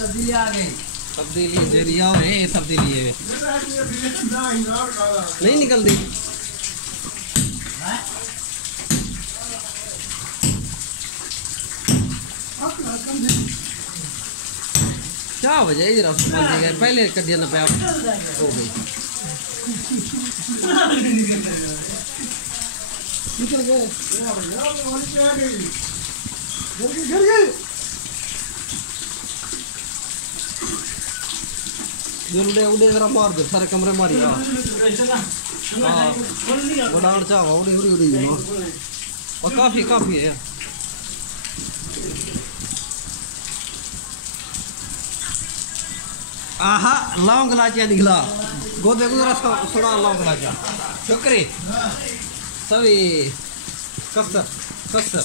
तब्दीली आ गई। तब्दीली जरिया और है तब्दीली है नहीं निकलती। क्या वजह है जरा पहले कर दिया ना पे हो गई निकल गए उड़े उड़े जरा मार दे सारे कमरे मारी हाँ उड़ान चाह उड़ी उड़ी उड़ी और काफ़ी काफ़ी है आहा लौंग लाचा निकला गोदे को जरा सुना लौंग लाचा शुक्री सभी कसर कसर